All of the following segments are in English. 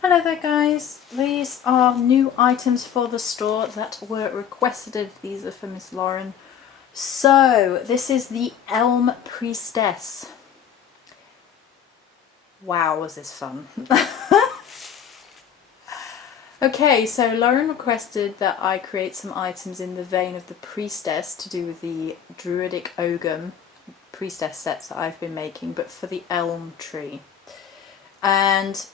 Hello there guys, these are new items for the store that were requested. These are for Miss Lauren. So this is the Elm Priestess. Wow, was this fun. Okay, so Lauren requested that I create some items in the vein of the Priestess to do with the Druidic Ogre Priestess sets that I've been making, but for the Elm tree. And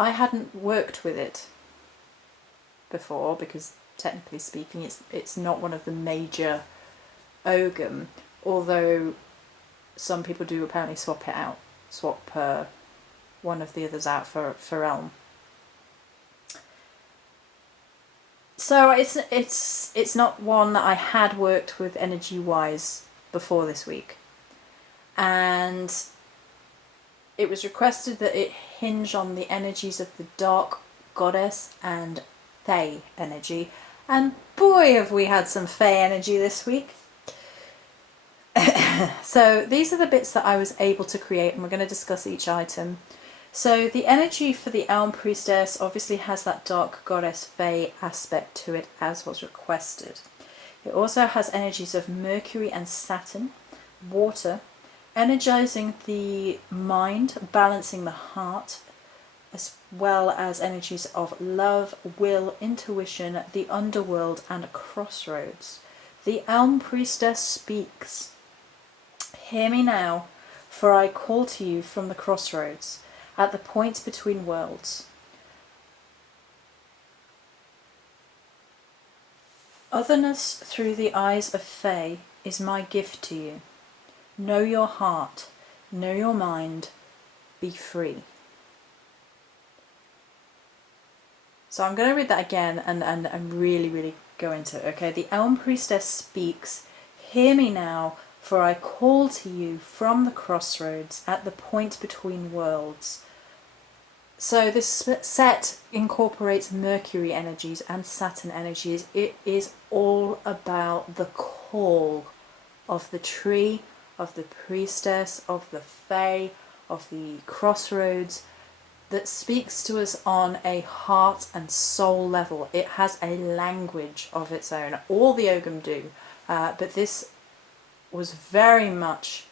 I hadn't worked with it before because technically speaking it's not one of the major ogre, although some people do apparently swap one of the others out for Elm. So it's not one that I had worked with energy wise before this week, and it was requested that it hinge on the energies of the Dark Goddess and Fae energy, and boy have we had some Fae energy this week. So these are the bits that I was able to create, and we're going to discuss each item. So the energy for the Elm Priestess obviously has that Dark Goddess Fae aspect to it, as was requested. It also has energies of Mercury and Saturn, water, energizing the mind, balancing the heart, as well as energies of love, will, intuition, the underworld, and crossroads. The Elm Priestess speaks. Hear me now, for I call to you from the crossroads, at the point between worlds. Otherness through the eyes of Fae is my gift to you. Know your heart, know your mind, be free. So I'm going to read that again and really go into it. Okay, the Elm Priestess speaks. Hear me now, for I call to you from the crossroads at the point between worlds. So this set incorporates Mercury energies and Saturn energies. It is all about the call of the tree, of the priestess, of the Fae, of the crossroads, that speaks to us on a heart and soul level. It has a language of its own. All the Ogre do, but this was very much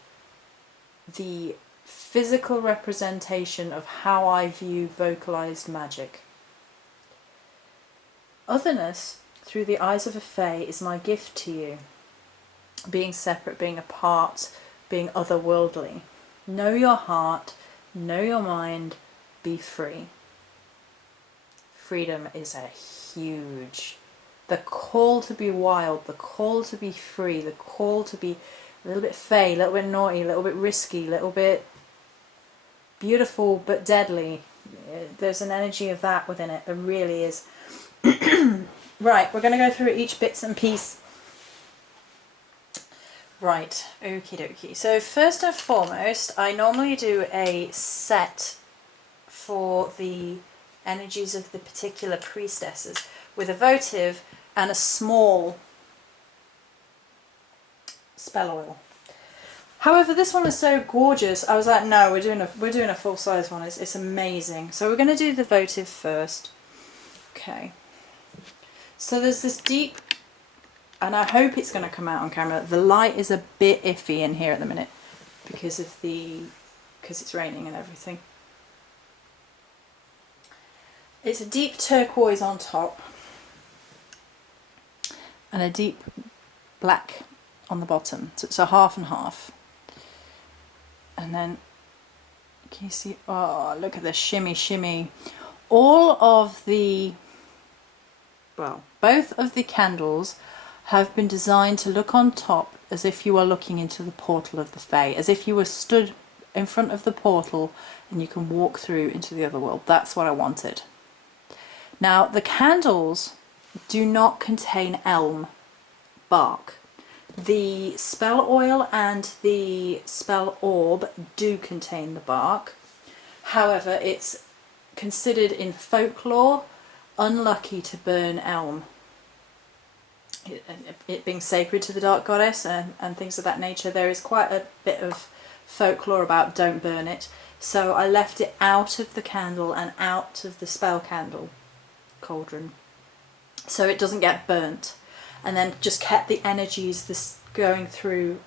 the physical representation of how I view vocalized magic. Otherness through the eyes of a Fae is my gift to you. Being separate, being apart, being otherworldly. Know your heart, know your mind, be free. Freedom is a huge... The call to be wild, the call to be free, the call to be a little bit Fae, a little bit naughty, a little bit risky, a little bit beautiful but deadly. There's an energy of that within it. There really is. Right, we're going to go through each bits and piece. Right, okie dokie. So first and foremost, I normally do a set for the energies of the particular priestesses with a votive and a small spell oil. However, this one is so gorgeous, I was like, no, we're doing a full size one. It's amazing. So we're going to do the votive first. Okay. So there's this deep, and I hope it's going to come out on camera. The light is a bit iffy in here at the minute because it's raining and everything. It's a deep turquoise on top and a deep black on the bottom. So it's a half and half. And then, can you see? Oh, look at the shimmy shimmy. All of the, well, both of the candles have been designed to look on top as if you are looking into the portal of the Fae, as if you were stood in front of the portal and you can walk through into the other world. That's what I wanted. Now, the candles do not contain elm bark. The spell oil and the spell orb do contain the bark. However, it's considered in folklore unlucky to burn elm. It being sacred to the Dark Goddess and things of that nature, there is quite a bit of folklore about don't burn it. So I left it out of the candle and out of the spell candle cauldron, so it doesn't get burnt, and then just kept the energies this going through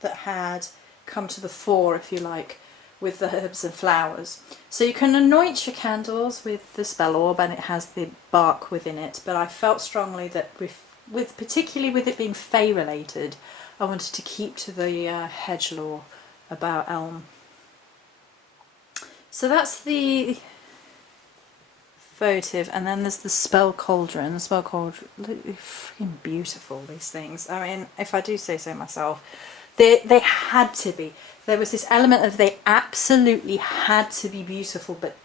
that had come to the fore, if you like, with the herbs and flowers. So you can anoint your candles with the spell orb, and it has the bark within it, but I felt strongly that with particularly with it being Fey related, I wanted to keep to the hedge lore about Elm. So that's the votive, and then there's the spell cauldron. The spell cauldron, they're freaking beautiful, these things. I mean, if I do say so myself, they had to be. There was this element of they absolutely had to be beautiful but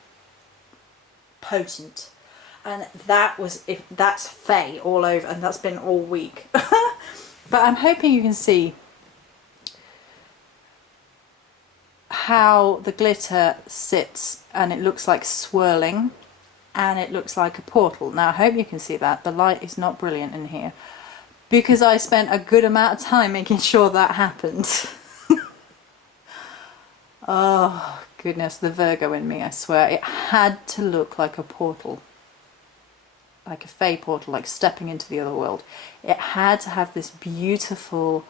potent, and that's Fey all over, and that's been all week. But I'm hoping you can see how the glitter sits, and it looks like swirling, and it looks like a portal. Now I hope you can see that. The light is not brilliant in here because I spent a good amount of time making sure that happened. Oh goodness, the Virgo in me, I swear. It had to look like a portal, like a Fey portal, like stepping into the other world. It had to have this beautiful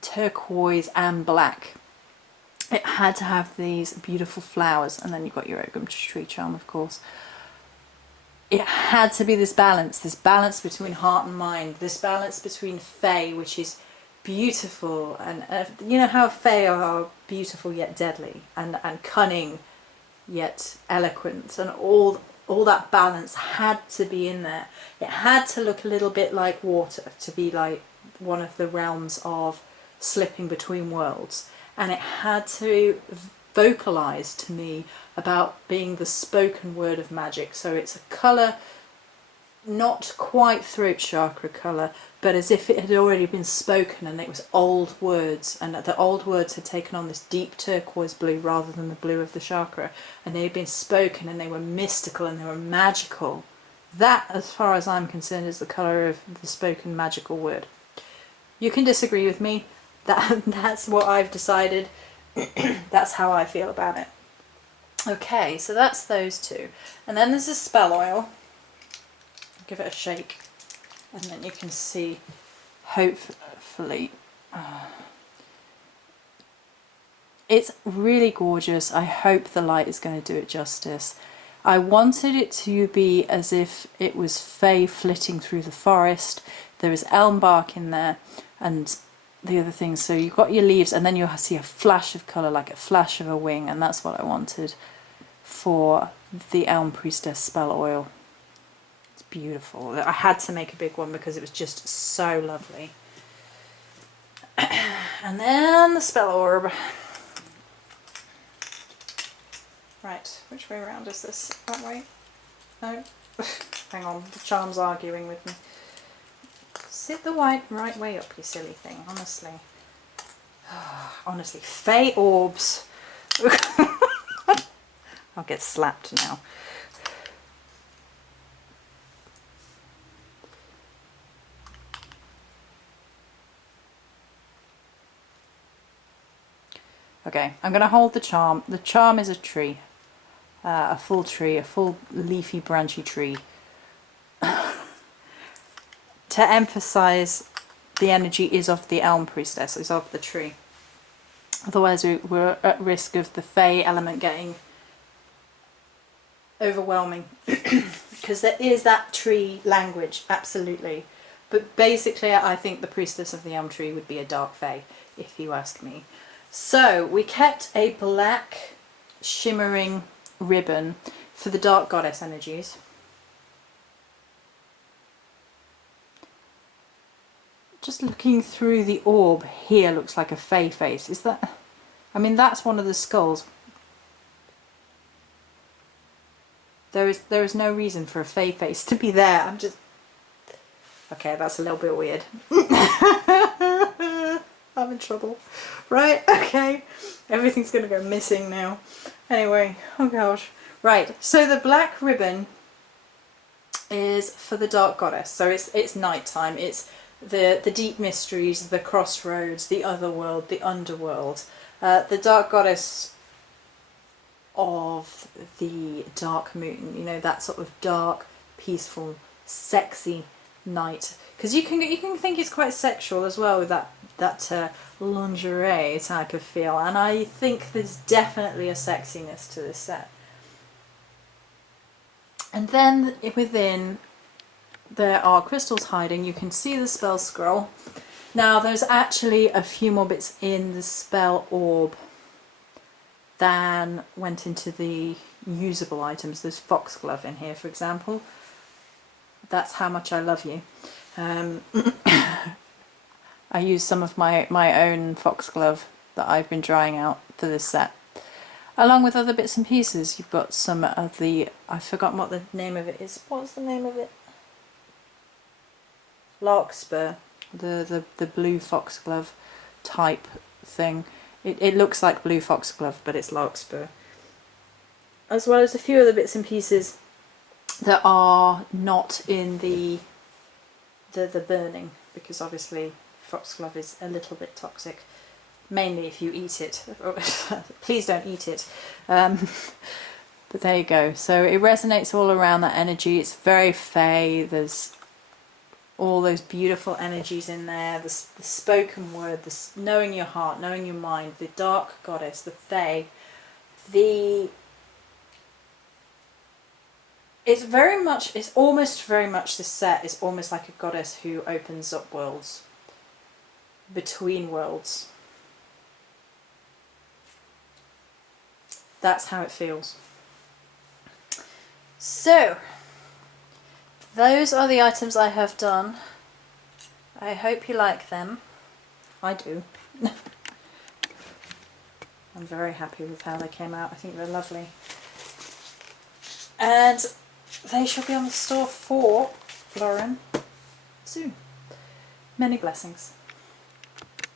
turquoise and black. It had to have these beautiful flowers, and then you've got your oak tree charm, of course. It had to be this balance between heart and mind, this balance between Fey, which is beautiful, and you know how Fey are beautiful yet deadly, and cunning yet eloquent, and all that balance had to be in there. It had to look a little bit like water, to be like one of the realms of slipping between worlds, and it had to vocalize to me about being the spoken word of magic. So it's a colour not quite throat chakra colour, but as if it had already been spoken, and it was old words, and the old words had taken on this deep turquoise blue rather than the blue of the chakra, and they had been spoken, and they were mystical and they were magical. That, as far as I'm concerned, is the colour of the spoken magical word. You can disagree with me. That's what I've decided. That's how I feel about it. Okay, so that's those two. And then there's a spell oil. Give it a shake, and then you can see, hopefully, it's really gorgeous. I hope the light is going to do it justice. I wanted it to be as if it was Fey flitting through the forest. There is elm bark in there, and the other things. So you've got your leaves, and then you'll see a flash of colour, like a flash of a wing, and that's what I wanted for the Elm Priestess spell oil. It's beautiful. I had to make a big one because it was just so lovely. And then the spell orb. Right, which way around is this? That way? No? Hang on, the charm's arguing with me. Sit the right way up, you silly thing, honestly. Honestly, Fey orbs. I'll get slapped now. Okay, I'm going to hold the charm. The charm is a tree. A full leafy, branchy tree. To emphasize the energy is of the Elm Priestess, is of the tree. Otherwise we're at risk of the Fey element getting overwhelming. Because there is that tree language, absolutely. But basically I think the Priestess of the Elm Tree would be a dark Fey, if you ask me. So we kept a black shimmering ribbon for the Dark Goddess energies. Just looking through the orb here looks like a Fey face. Is that... I mean, that's one of the skulls. There is no reason for a Fey face to be there. I'm just... Okay, that's a little bit weird. I'm in trouble. Right, okay. Everything's going to go missing now. Anyway, oh gosh. Right, so the black ribbon is for the Dark Goddess. So it's nighttime. It's the deep mysteries, the crossroads, the otherworld, the underworld. The dark goddess of the dark moon, you know, that sort of dark, peaceful, sexy night. Because you can think it's quite sexual as well with that lingerie type of feel, and I think there's definitely a sexiness to this set. And then within there are crystals hiding. You can see the spell scroll. Now there's actually a few more bits in the spell orb than went into the usable items. There's foxglove in here, for example. That's how much I love you. I used some of my own foxglove that I've been drying out for this set. Along with other bits and pieces, you've got some of the... I've forgotten what the name of it is. What's the name of it? Larkspur. The blue foxglove type thing. It looks like blue foxglove, but it's larkspur. As well as a few other bits and pieces that are not in the burning, because obviously foxglove is a little bit toxic, mainly if you eat it. Please don't eat it. But there you go. So it resonates all around that energy. It's very fey. There's all those beautiful energies in there. The spoken word, the knowing your heart, knowing your mind, the dark goddess, the fey, it's almost very much, this set is almost like a goddess who opens up worlds, between worlds. That's how it feels. So, those are the items I have done. I hope you like them. I do. I'm very happy with how they came out. I think they're lovely. And they shall be on the store for Lauren soon. Many blessings.